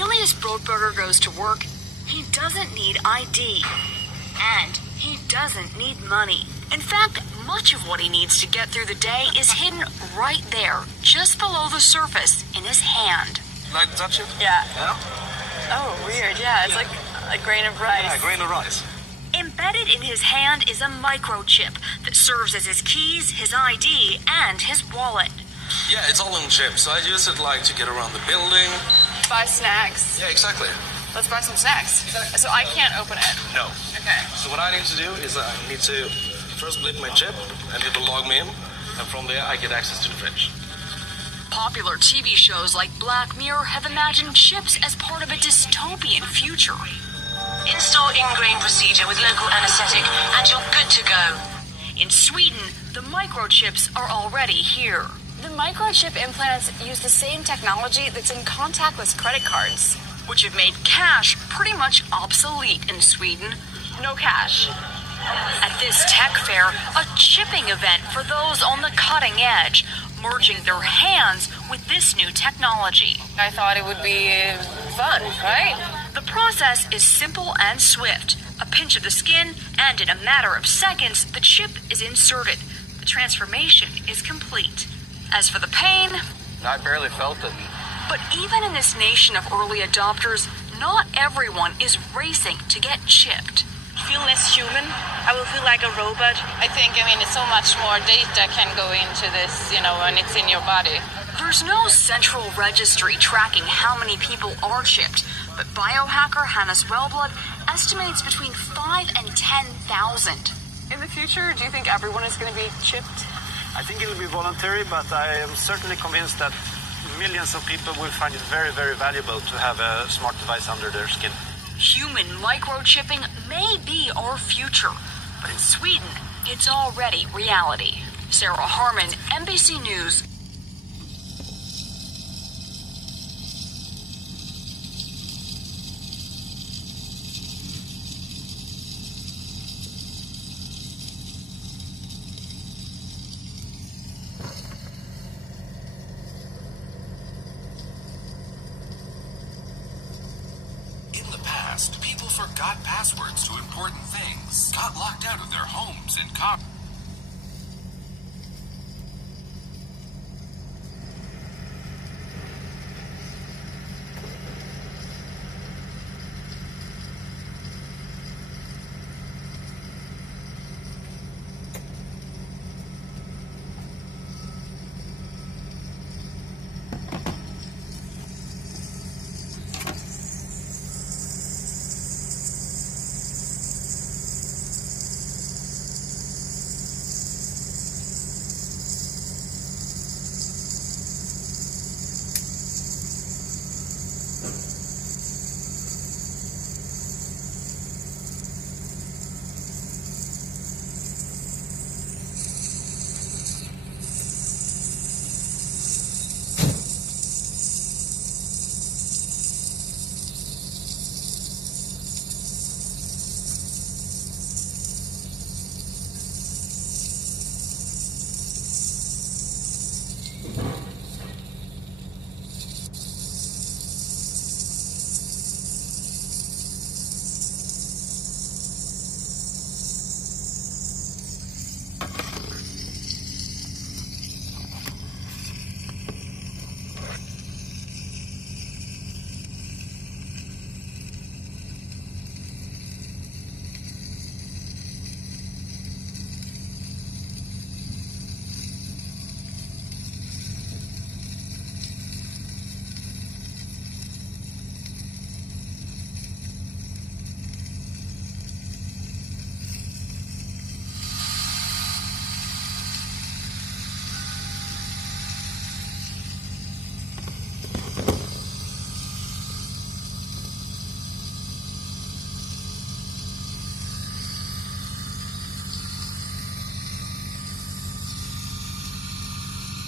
Elias Brodberger goes to work, he doesn't need ID. And he doesn't need money. In fact, much of what he needs to get through the day is hidden right there, just below the surface, in his hand. Like to touch it? Yeah. Yeah? Oh, weird. Yeah, it's like a grain of rice. Yeah, a grain of rice. Embedded in his hand is a microchip that serves as his keys, his ID, and his wallet. Yeah, it's all on chip, so I use it like to get around the building. Buy snacks. Yeah, exactly. Let's buy some snacks. So I can't open it. No. Okay. So what I need to do is I need to first blip my chip, and it will log me in, and from there I get access to the fridge. Popular TV shows like Black Mirror have imagined chips as part of a dystopian future. Install ingrained procedure with local anesthetic, and you're good to go. In Sweden, the microchips are already here. The microchip implants use the same technology that's in contactless credit cards. Which have made cash pretty much obsolete in Sweden. No cash. At this tech fair, a chipping event for those on the cutting edge, merging their hands with this new technology. I thought it would be fun, right? The process is simple and swift. A pinch of the skin, and in a matter of seconds, the chip is inserted. The transformation is complete. As for the pain, I barely felt it. but even in this nation of early adopters, not everyone is racing to get chipped. Feel less human. I will feel like a robot. I think, it's so much more data can go into this, when it's in your body. There's no central registry tracking how many people are chipped, but biohacker Hannes Wellblood estimates between 5 and 10,000. In the future, do you think everyone is going to be chipped? I think it will be voluntary, but I am certainly convinced that millions of people will find it very, very valuable to have a smart device under their skin. Human microchipping may be our future, but in Sweden, it's already reality. Sarah Harmon, NBC News. People forgot passwords to important things, got locked out of their homes and cars.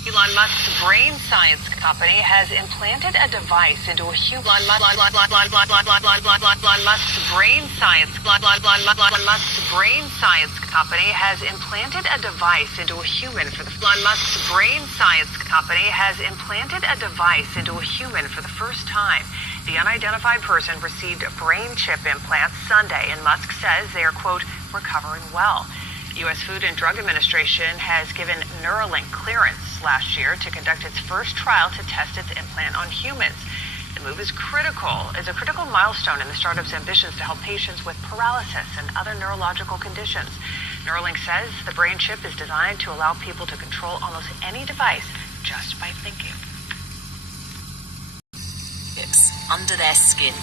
Elon Musk's brain science company has implanted a device into a human. Elon Musk's brain science. Elon Musk's brain science company has implanted a device into a human for the. Elon Musk's brain science company has implanted a device into a human for the first time. The unidentified person received brain chip implants Sunday, and Musk says they are, quote, recovering well. U.S. Food and Drug Administration has given Neuralink clearance last year to conduct its first trial to test its implant on humans. The move is a critical milestone in the startup's ambitions to help patients with paralysis and other neurological conditions. Neuralink says the brain chip is designed to allow people to control almost any device just by thinking. Chips under their skin.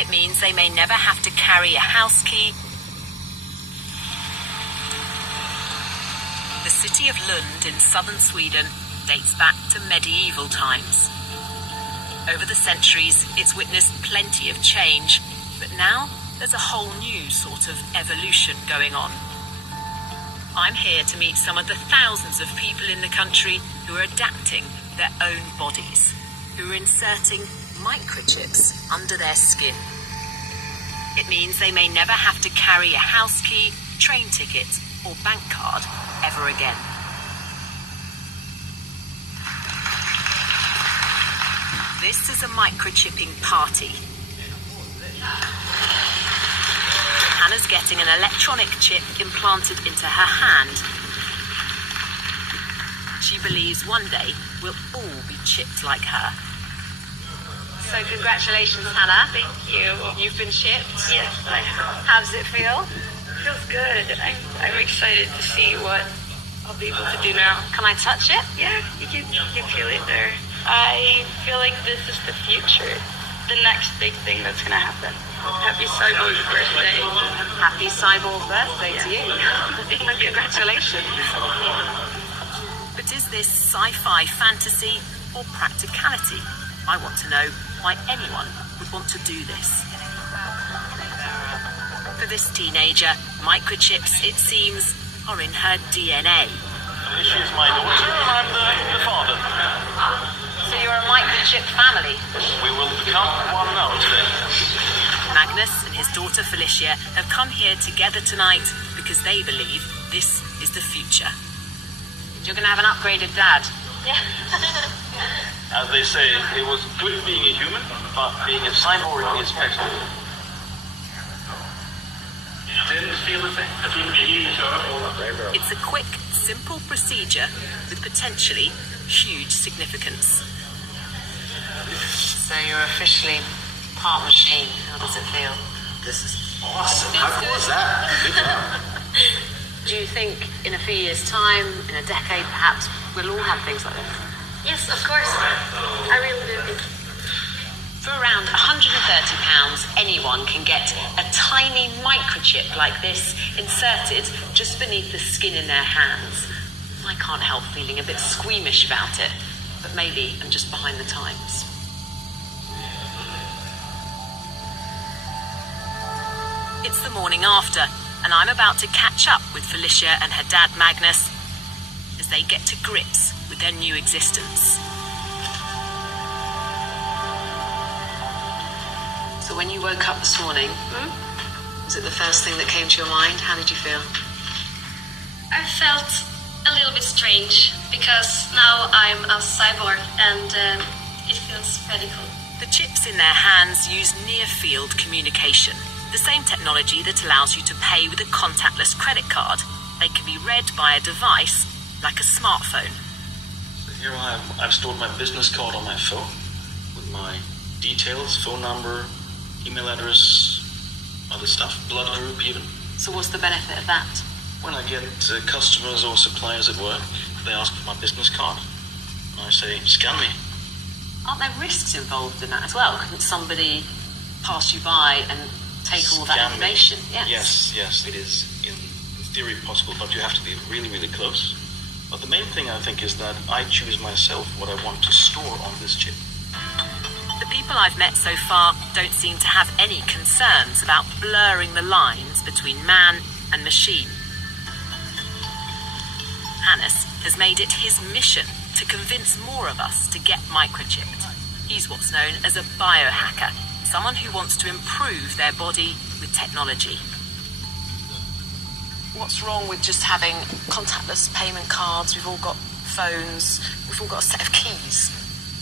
It means they may never have to carry a house key. The city of Lund in southern Sweden dates back to medieval times. Over the centuries, it's witnessed plenty of change, but now there's a whole new sort of evolution going on. I'm here to meet some of the thousands of people in the country who are adapting their own bodies, who are inserting microchips under their skin. It means they may never have to carry a house key, train ticket, or bank card ever again. This is a microchipping party. Hannah's getting an electronic chip implanted into her hand. She believes one day we'll all be chipped like her. So congratulations, Hannah. Thank you. You've been chipped. Yes, I have. How does it feel? Feels good. I'm excited to see what I'll be able to do now. Can I touch it? Yeah, you can feel it there. I feel like this is the future. The next big thing that's going to happen. Happy Cyborg's birthday. Happy Cyborg birthday to you. Congratulations. But is this sci-fi fantasy or practicality? I want to know why anyone would want to do this. For this teenager, microchips, it seems, are in her DNA. She is my daughter, and I'm the father. So you're a microchip family. We will become one now today. Magnus and his daughter Felicia have come here together tonight because they believe this is the future. You're going to have an upgraded dad. Yeah. As they say, it was good being a human, but being a cyborg is better. Didn't feel the thing. It's a quick, simple procedure with potentially huge significance. So you're officially part machine. How does it feel? This is awesome. How cool is that? Good job. Do you think in a few years' time, in a decade perhaps, we'll all have things like this? Yes, of course. I really do think. For around £130, anyone can get a tiny microchip like this inserted just beneath the skin in their hands. I can't help feeling a bit squeamish about it, but maybe I'm just behind the times. It's the morning after, and I'm about to catch up with Felicia and her dad Magnus as they get to grips with their new existence. So when you woke up this morning, was it the first thing that came to your mind? How did you feel? I felt a little bit strange because now I'm a cyborg and it feels radical. The chips in their hands use near-field communication, the same technology that allows you to pay with a contactless credit card. They can be read by a device like a smartphone. Here I've stored my business card on my phone with my details, phone number, email address, other stuff, blood group even. So what's the benefit of that? When I get customers or suppliers at work, they ask for my business card. And I say, scan me. Aren't there risks involved in that as well? Couldn't somebody pass you by and take all that Scan me. information? Yes, it is in theory possible, but you have to be really, really close. But the main thing I think is that I choose myself what I want to store on this chip. The people I've met so far don't seem to have any concerns about blurring the lines between man and machine. Hannes has made it his mission to convince more of us to get microchipped. He's what's known as a biohacker, someone who wants to improve their body with technology. What's wrong with just having contactless payment cards? We've all got phones. We've all got a set of keys.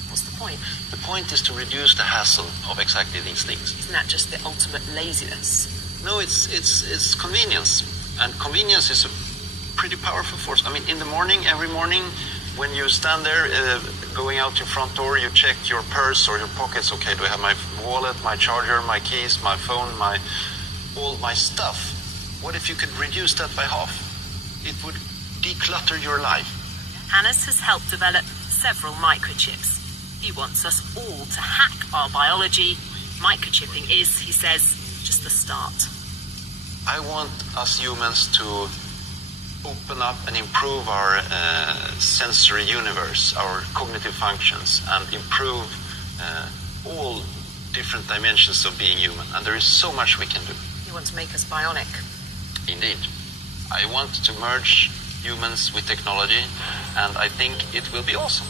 What's the point? point? The point is to reduce the hassle of exactly these things. Isn't that just the ultimate laziness? No, it's convenience. And convenience is a pretty powerful force. I mean, in the morning, every morning, when you stand there going out your front door, you check your purse or your pockets. Okay, do I have my wallet, my charger, my keys, my phone, all my stuff? What if you could reduce that by half? It would declutter your life. Hannes has helped develop several microchips. He wants us all to hack our biology. Microchipping is, he says, just the start. I want us humans to open up and improve our sensory universe, our cognitive functions, and improve all different dimensions of being human. And there is so much we can do. You want to make us bionic? Indeed. I want to merge humans with technology, and I think it will be awesome.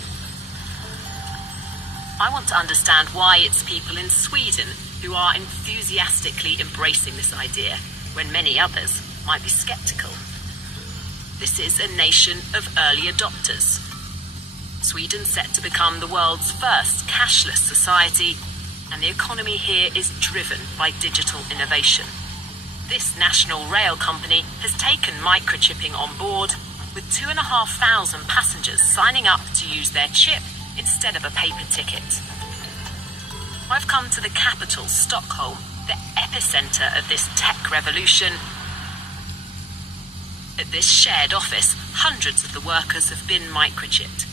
I want to understand why it's people in Sweden who are enthusiastically embracing this idea, when many others might be skeptical. This is a nation of early adopters. Sweden's set to become the world's first cashless society, and the economy here is driven by digital innovation. This national rail company has taken microchipping on board, with 2,500 passengers signing up to use their chip instead of a paper ticket. I've come to the capital, Stockholm, the epicenter of this tech revolution. At this shared office, hundreds of the workers have been microchipped,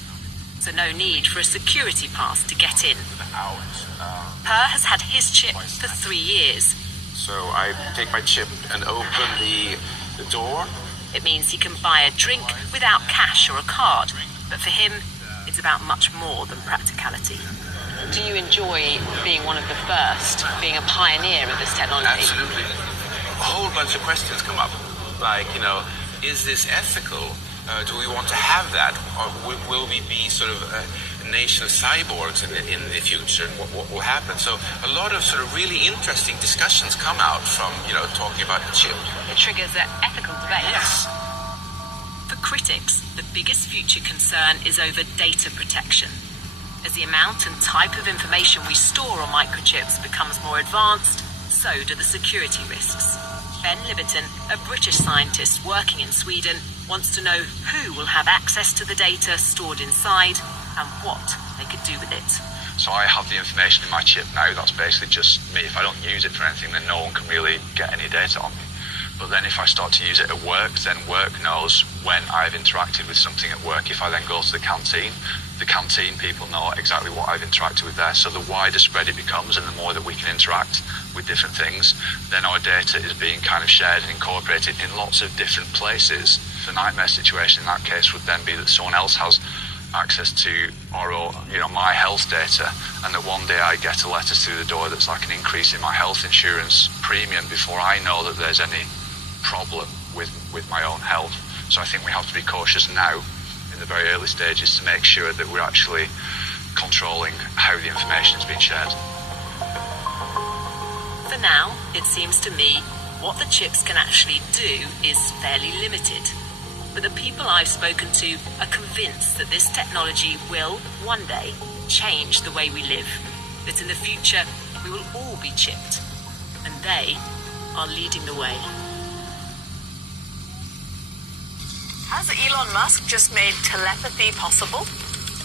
so no need for a security pass to get in. Per has had his chip for 3 years. So I take my chip and open the door. It means he can buy a drink without cash or a card, but for him, it's about much more than practicality. Do you enjoy being one of the first, being a pioneer of this technology? Absolutely. A whole bunch of questions come up. Like, is this ethical? Do we want to have that? Or will we be sort of a nation of cyborgs in the future? What will happen? So a lot of sort of really interesting discussions come out from, talking about the chip. It triggers an ethical debate. Yes. For critics, the biggest future concern is over data protection. As the amount and type of information we store on microchips becomes more advanced, so do the security risks. Ben Liverton, a British scientist working in Sweden, wants to know who will have access to the data stored inside and what they could do with it. So I have the information in my chip now. That's basically just me. If I don't use it for anything, then no one can really get any data on me. But then if I start to use it at work, then work knows when I've interacted with something at work. If I then go to the canteen people know exactly what I've interacted with there. So the wider spread it becomes and the more that we can interact with different things, then our data is being kind of shared and incorporated in lots of different places. The nightmare situation in that case would then be that someone else has access to my health data, and that one day I get a letter through the door that's like an increase in my health insurance premium before I know that there's any problem with my own health. So I think we have to be cautious now in the very early stages to make sure that we're actually controlling how the information is being shared. For now, it seems to me, what the chips can actually do is fairly limited. But the people I've spoken to are convinced that this technology will, one day, change the way we live. That in the future, we will all be chipped. And they are leading the way. Has Elon Musk just made telepathy possible?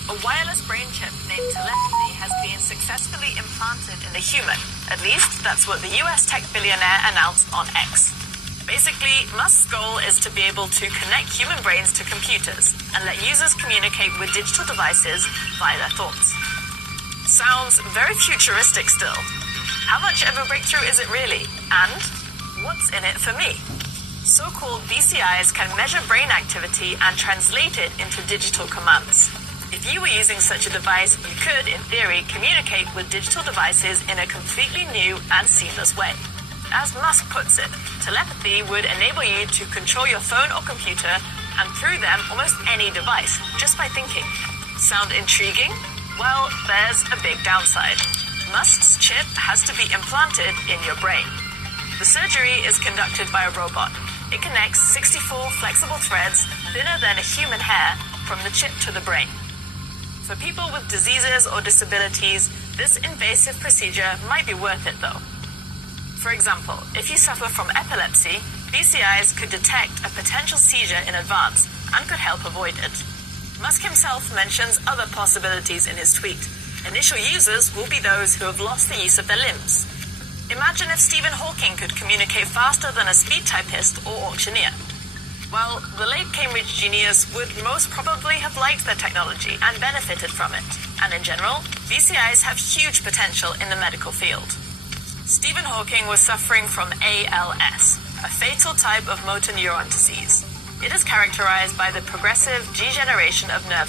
A wireless brain chip named telepathy has been successfully implanted in a human. At least, that's what the US tech billionaire announced on X. Basically, Musk's goal is to be able to connect human brains to computers and let users communicate with digital devices via their thoughts. Sounds very futuristic still. How much of a breakthrough is it really? And what's in it for me? So-called BCIs can measure brain activity and translate it into digital commands. If you were using such a device, you could, in theory, communicate with digital devices in a completely new and seamless way. As Musk puts it, telepathy would enable you to control your phone or computer and through them almost any device, just by thinking. Sound intriguing? Well, there's a big downside. Musk's chip has to be implanted in your brain. The surgery is conducted by a robot. It connects 64 flexible threads thinner than a human hair from the chip to the brain. For people with diseases or disabilities, this invasive procedure might be worth it though. For example, if you suffer from epilepsy, BCIs could detect a potential seizure in advance and could help avoid it. Musk himself mentions other possibilities in his tweet. Initial users will be those who have lost the use of their limbs. Imagine if Stephen Hawking could communicate faster than a speed typist or auctioneer. Well, the late Cambridge genius would most probably have liked the technology and benefited from it. And in general, BCIs have huge potential in the medical field. Stephen Hawking was suffering from ALS, a fatal type of motor neuron disease. It is characterized by the progressive degeneration of nerve